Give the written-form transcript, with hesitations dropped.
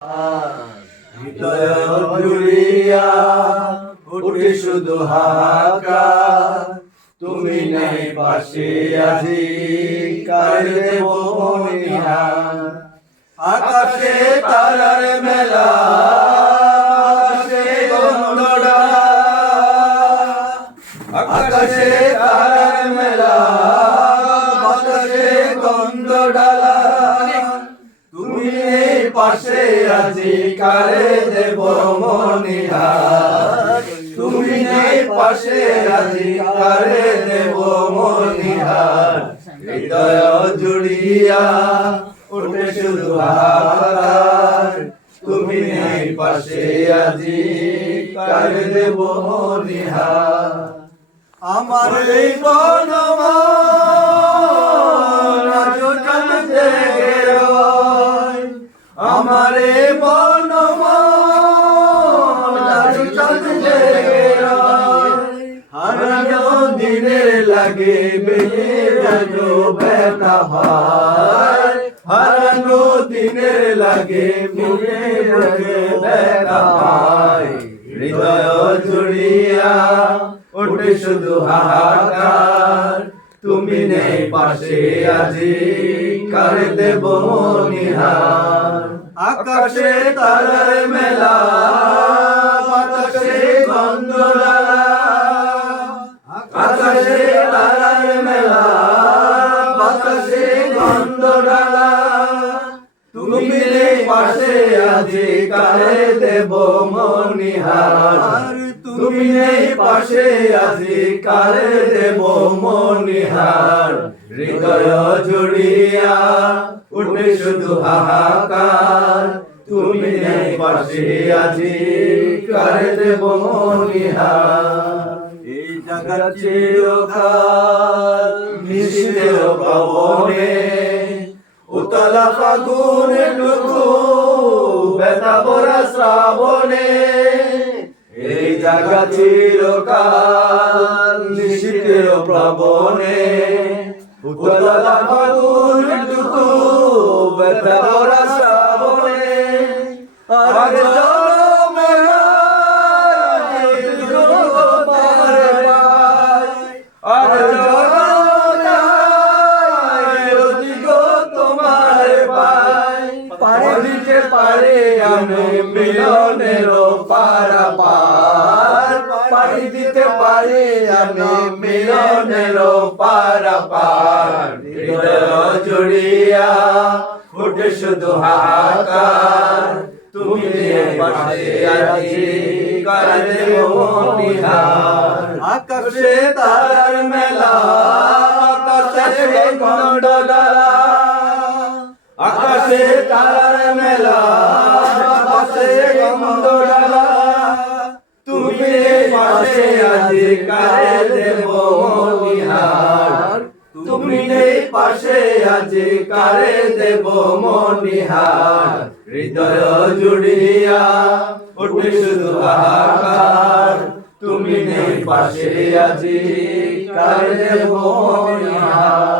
হৃদয় জুড়িয়া উঠে শুধু হাহাকার, তুমি নেই পাশে আজি কারে দেব নিহার। আকাশে তারার মেলা, আকাশে গন্ধডালা, আকাশে তারার মেলা, বাতাসে গন্ধডালা, তুমি এই পাশে আজি কারে দেব মনিহার। তুমি এই পাশে আজি কারে দেব মনিহার। হৃদয় জুড়িয়া উঠে শুধু হাহাকার, তুমি এই পাশে আজি কারে দেব মনিহার। আমার এই বনমান আজ কাঁদে রয়, আমার এই বনমান আজ কাঁদে রয়। হারানো দিনের লাগে বেজো ব্যথা হয়, হারানো দিনের লাগে বেজো ব্যথা হয়। হৃদয় জুড়িয়া উঠে শুধু হাহাকার, তুমি নেই পাশে আজি কারে দেব নিহার। আকাশে তারার মেলা, বাতাসে গন্ধডালা, আকাশে তারার মেলা, বাতাসে গন্ধডালা, তুমি নেই পাশে আজি কারে দেব মনিহার। তুমি নেই পাশে আজি কারে দেব মনিহার। হৃদয় জুড়িয়া উঠে শুধু হাহাকার, তুমি নেই পাশে আজি কারে দেব মনিহার। এই জায়গা চিরকাল নিশিতের পাবনে, উতলা ফাগুনে টুকু ব্যথা ভরা শ্রাবণে। এই জায়গা চিরকাল নিশীথের প্লাবনে, উতলা ফাগুনে টুকু ব্যথা ভরা শ্রাবণে। আর জনমে তোমারে পাই, আর পারে দিতে পারে আমি মিলনের পারাপার, পারি দিতে পারে আমি মিলনের পারাপার। হৃদয় জুড়িয়া উঠে শুধু হাহাকার, তুমি নেই পাশে আজি কারে দেব নিহার। আকাশে তারার মেলা, আকাশে গন্ধডালা, আকাশে তারার মেলা, বাতাসে গন্ধডালা, তুমি পাশে আজি কারে দেব মনিহার। তুমি নেই পাশে আজি কারে দেব মনিহার। হৃদয় জুড়িয়া উঠে শুধু হাহাকার, তুমি নেই পাশে আজি কারে দেব মনিহার।